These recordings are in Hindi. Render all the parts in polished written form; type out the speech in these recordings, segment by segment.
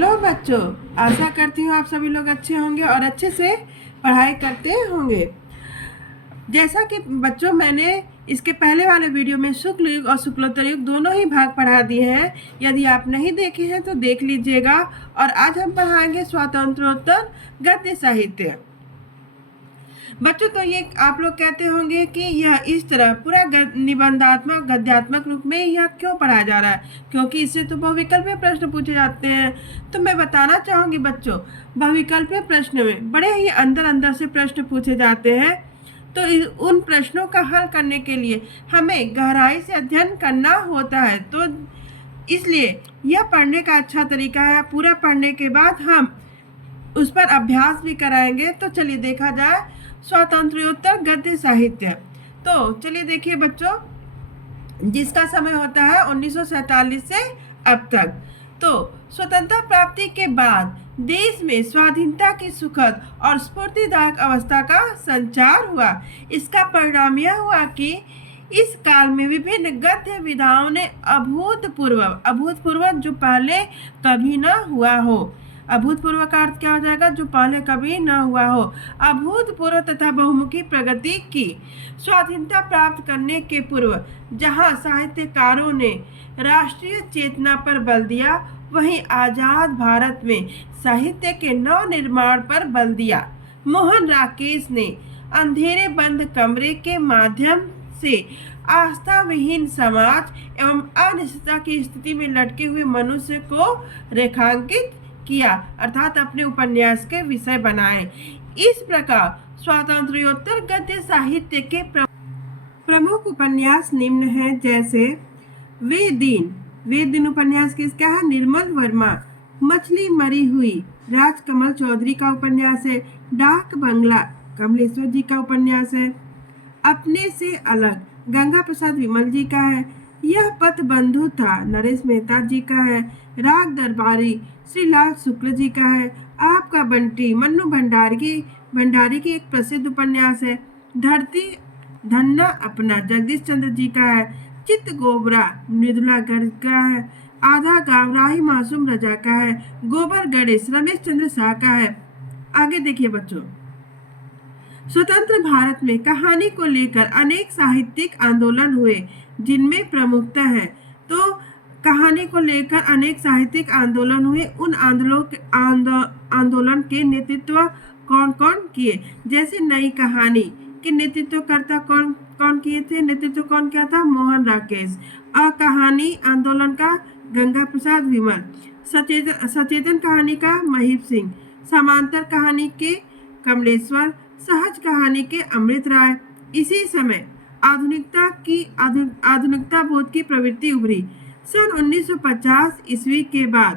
हेलो बच्चों, आशा करती हूँ आप सभी लोग अच्छे होंगे और अच्छे से पढ़ाई करते होंगे। जैसा कि बच्चों मैंने इसके पहले वाले वीडियो में शुक्ल युग और शुक्लोत्तर युग दोनों ही भाग पढ़ा दिए हैं। यदि आप नहीं देखे हैं तो देख लीजिएगा। और आज हम पढ़ाएंगे स्वातंत्रोत्तर गद्य साहित्य। बच्चों तो ये आप लोग कहते होंगे कि यह इस तरह पूरा निबंधात्मक गद्यात्मक रूप में यह क्यों पढ़ाया जा रहा है, क्योंकि इससे तो बहुविकल्पीय प्रश्न पूछे जाते हैं। तो मैं बताना चाहूँगी बच्चों, बहुविकल्पीय प्रश्न में बड़े ही अंदर से प्रश्न पूछे जाते हैं। तो उन प्रश्नों का हल करने के लिए हमें गहराई से अध्ययन करना होता है। तो इसलिए यह पढ़ने का अच्छा तरीका है। पूरा पढ़ने के बाद हम उस पर अभ्यास भी कराएंगे। तो चलिए देखा जाए स्वातंत्र्योत्तर गद्य साहित्य। तो चलिए देखिए बच्चों, जिसका समय होता है 1947 से अब तक। तो स्वतंत्रता प्राप्ति के बाद देश में स्वाधीनता की सुखद और स्फूर्तिदायक अवस्था का संचार हुआ। इसका परिणाम यह हुआ कि इस काल में विभिन्न गद्य विधाओं ने अभूतपूर्व जो पहले कभी न हुआ हो। अभूतपूर्व का अर्थ क्या हो जाएगा? जो पहले कभी न हुआ हो। अभूतपूर्व तथा बहुमुखी प्रगति की। स्वाधीनता प्राप्त करने के पूर्व जहां साहित्यकारों ने राष्ट्रीय चेतना पर बल दिया, वहीं आजाद भारत में साहित्य के नव निर्माण पर बल दिया। मोहन राकेश ने अंधेरे बंद कमरे के माध्यम से आस्था विहीन समाज एवं अनिश्चितता की स्थिति में लटके हुए मनुष्य को रेखांकित किया, अर्थात अपने उपन्यास के विषय बनाए। इस प्रकार स्वातंत्र्योत्तर गद्य साहित्य के प्रमुख उपन्यास निम्न हैं, जैसे वे दिन उपन्यास किसका है? निर्मल वर्मा। मछली मरी हुई राजकमल चौधरी का उपन्यास है। डाक बंगला कमलेश्वर जी का उपन्यास है। अपने से अलग गंगा प्रसाद विमल जी का है। यह पथ बंधु था नरेश मेहता जी का है। राग दरबारी श्रीलाल शुक्ल जी का है। आपका बंटी मन्नू भंडारी की एक प्रसिद्ध उपन्यास है। धरती धन्ना अपना जगदीश चंद्र जी का है। चित गोबरा मृदुला गर्ग का है। आधा गांव राही मासूम रजा का है। गोबर गणेश रमेश चंद्र शाह का है। आगे देखिए बच्चों, स्वतंत्र भारत में कहानी को लेकर अनेक साहित्यिक आंदोलन हुए, जिनमें प्रमुखता है। तो कहानी को लेकर अनेक साहित्यिक आंदोलन हुए। उन आंदोलन के नेतृत्व कौन कौन किए? जैसे नई कहानी के नेतृत्वकर्ता कौन किए थे? नेतृत्व कौन किया था? मोहन राकेश। कहानी आंदोलन का गंगा प्रसाद विमल। सचेतन कहानी का महिप सिंह। समांतर कहानी के कमलेश्वर। सहज कहानी के अमृत राय। इसी समय आधुनिकता बोध की प्रवृत्ति उभरी। सन 1950 ईस्वी के बाद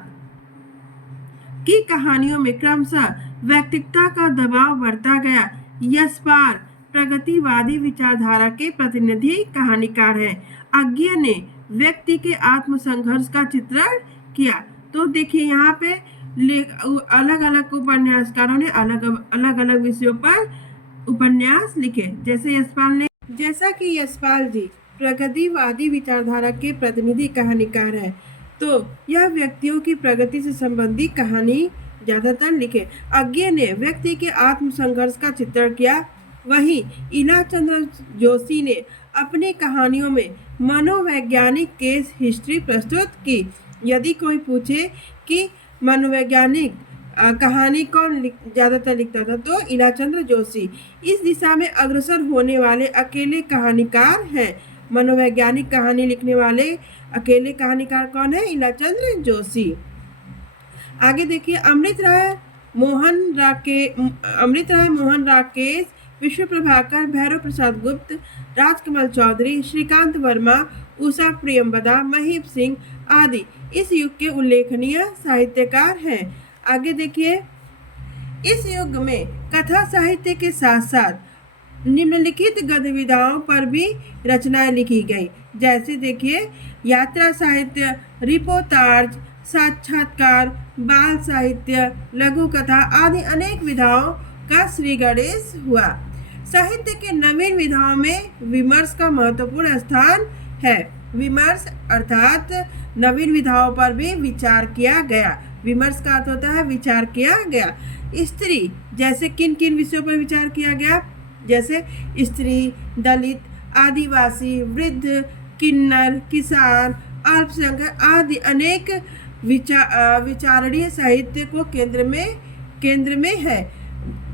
की कहानियों में क्रमशः व्यक्तिगतता का दबाव बढ़ता गया। यशपाल प्रगतिवादी विचारधारा के प्रतिनिधि कहानीकार हैं। अज्ञे ने व्यक्ति के आत्म संघर्ष का चित्रण किया। तो देखिए यहाँ पे अलग अलग उपन्यासकारों ने अलग अलग विषयों पर उपन्यास लिखे। जैसा कि यशपाल जी प्रगतिवादी विचारधारा के प्रतिनिधि कहानीकार है, तो यह व्यक्तियों की प्रगति से संबंधी कहानी ज्यादातर लिखे। अज्ञे ने व्यक्ति के आत्म संघर्ष का चित्रण किया। वहीं इलाचंद्र जोशी ने अपनी कहानियों में मनोवैज्ञानिक केस हिस्ट्री प्रस्तुत की। यदि कोई पूछे कि मनोवैज्ञानिक कहानी कौन ज्यादातर लिखता था, तो इलाचंद्र जोशी इस दिशा में अग्रसर होने वाले अकेले कहानीकार हैं। मनोवैज्ञानिक कहानी लिखने वाले अकेले कहानीकार कौन है? इलाचंद्र जोशी। आगे देखिए, अमृत राय मोहन राकेश, विश्व प्रभाकर, भैरव प्रसाद गुप्त, राजकमल चौधरी, श्रीकांत वर्मा, उषा प्रियंवदा, महिप सिंह आदि इस युग के उल्लेखनीय साहित्यकार हैं। आगे देखिए, इस युग में कथा साहित्य के साथ साथ निम्नलिखित गद्य विधाओं पर भी रचनाएं लिखी गई। जैसे देखिए, यात्रा साहित्य, रिपोर्टाज, साक्षात्कार, बाल साहित्य, लघु कथा आदि अनेक विधाओं का श्री गणेश हुआ। साहित्य के नवीन विधाओं में विमर्श का महत्वपूर्ण स्थान है। विमर्श अर्थात नवीन विधाओं पर भी विचार किया गया। विमर्श का अर्थ होता है विचार किया गया। स्त्री, जैसे किन किन विषयों पर विचार किया गया, जैसे स्त्री, दलित, आदिवासी, वृद्ध, किन्नर, किसान, अल्पसंख्यक आदि अनेक विचारणीय साहित्य को केंद्र में है।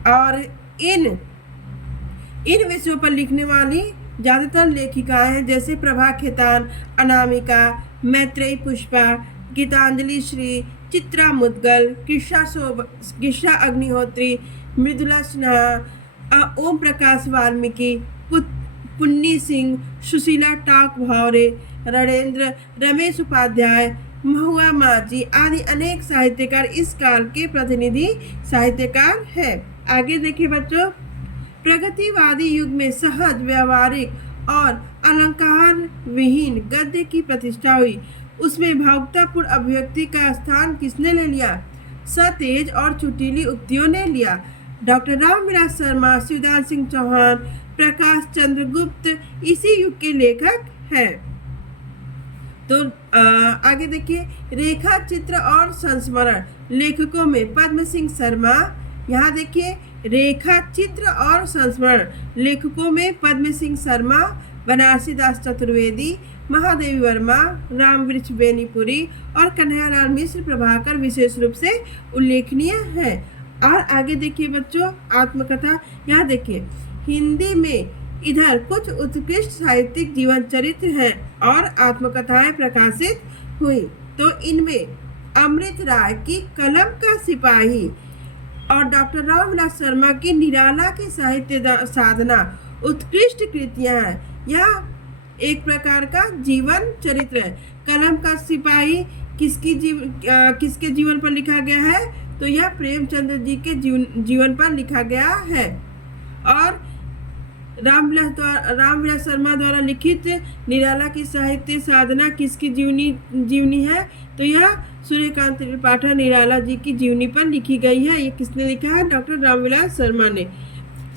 और इन विषयों पर लिखने वाली ज़्यादातर लेखिकाएं हैं, जैसे प्रभा खेतान, अनामिका, मैत्रेयी पुष्पा, गीतांजलि श्री, चित्रा मुदगल, कृष्णा अग्निहोत्री, मृदुला सिन्हा, ओम प्रकाश वाल्मीकि, पुन्नी सिंह, सुशीला टाक भावरे, रणेंद्र, रमेश उपाध्याय, महुआ माझी आदि अनेक साहित्यकार इस काल के प्रतिनिधि साहित्यकार हैं। आगे देखिए बच्चों, प्रगतिवादी युग में सहज, व्यवहारिक और अलंकार विहीन गद्य की प्रतिष्ठा हुई। उसमें भावुकतापूर्ण अभिव्यक्ति का स्थान किसने ले लिया? सतेज और चुटीली उक्तियों ने लिया। डॉक्टर रामविलास शर्मा, शिवदास सिंह चौहान, प्रकाश चंद्र गुप्त इसी युग के लेखक हैं। तो आगे देखिए, रेखा चित्र और संस्मरण लेखकों में पद्म सिंह शर्मा। यहाँ देखिए, रेखा चित्र और संस्मरण लेखकों में पद्म सिंह शर्मा, बनारसी दास चतुर्वेदी, महादेवी वर्मा, रामवृक्ष बेनीपुरी और कन्हैयालाल मिश्र प्रभाकर विशेष रूप से उल्लेखनीय हैं। और आगे देखिए बच्चों, आत्मकथा। यहाँ देखिए, हिंदी में इधर कुछ उत्कृष्ट साहित्यिक जीवन चरित्र हैं और आत्मकथाएं प्रकाशित हुई। तो इनमें अमृत राय की कलम का सिपाही और डॉक्टर रामविलास शर्मा की निराला की साहित्य साधना उत्कृष्ट कृतियां हैं। यह एक प्रकार का जीवन चरित्र है। कलम का सिपाही किसके जीवन पर लिखा गया है? तो यह प्रेमचंद्र जी के जीवन पर लिखा गया है। और रामविलास शर्मा द्वारा लिखित निराला की साहित्य साधना किसकी जीवनी है? तो यह सूर्यकांत त्रिपाठी निराला जी की जीवनी पर लिखी गई है। ये किसने लिखा है? डॉक्टर रामविलास शर्मा ने।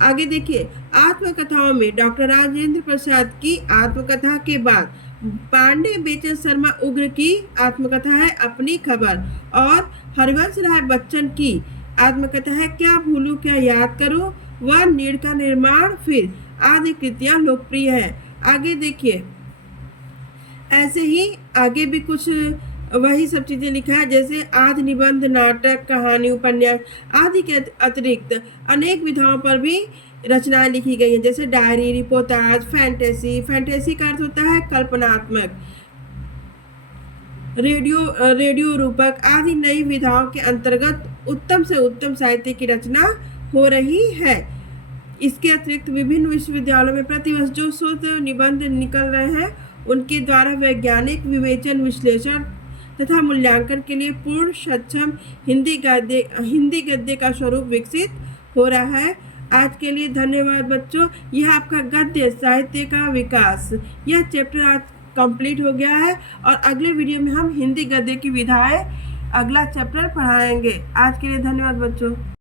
आगे देखिए, आत्मकथाओं में डॉक्टर राजेंद्र प्रसाद की आत्मकथा के बाद पांडे बेचन शर्मा उग्र की आत्मकथा है अपनी खबर, और हरिवंश राय बच्चन की आत्मकथा है क्या भूलूं क्या याद करूं व नीड़ का निर्माण फिर आदि कृतियां लोकप्रिय है। आगे देखिए, ऐसे ही आगे भी कुछ वही सब चीज़ें लिखा है, जैसे आदि निबंध, नाटक, कहानी, उपन्यास आदि के अतिरिक्त अनेक विधाओं पर भी रचनाएं लिखी गई हैं, जैसे डायरी, रिपोर्टाज, फैंटेसी का अर्थ होता है कल्पनात्मक, रेडियो रूपक आदि नई विधाओं के अंतर्गत उत्तम से उत्तम साहित्य की रचना हो रही है। इसके अतिरिक्त विभिन्न विश्वविद्यालयों में प्रतिवर्ष जो शोध निबंध निकल रहे हैं उनके द्वारा वैज्ञानिक विवेचन, विश्लेषण तथा मूल्यांकन के लिए पूर्ण सक्षम हिंदी गद्य का स्वरूप विकसित हो रहा है। आज के लिए धन्यवाद बच्चों। यह आपका गद्य साहित्य का विकास, यह चैप्टर आज कंप्लीट हो गया है और अगले वीडियो में हम हिंदी गद्य की विधाएं अगला चैप्टर पढ़ाएंगे। आज के लिए धन्यवाद बच्चों।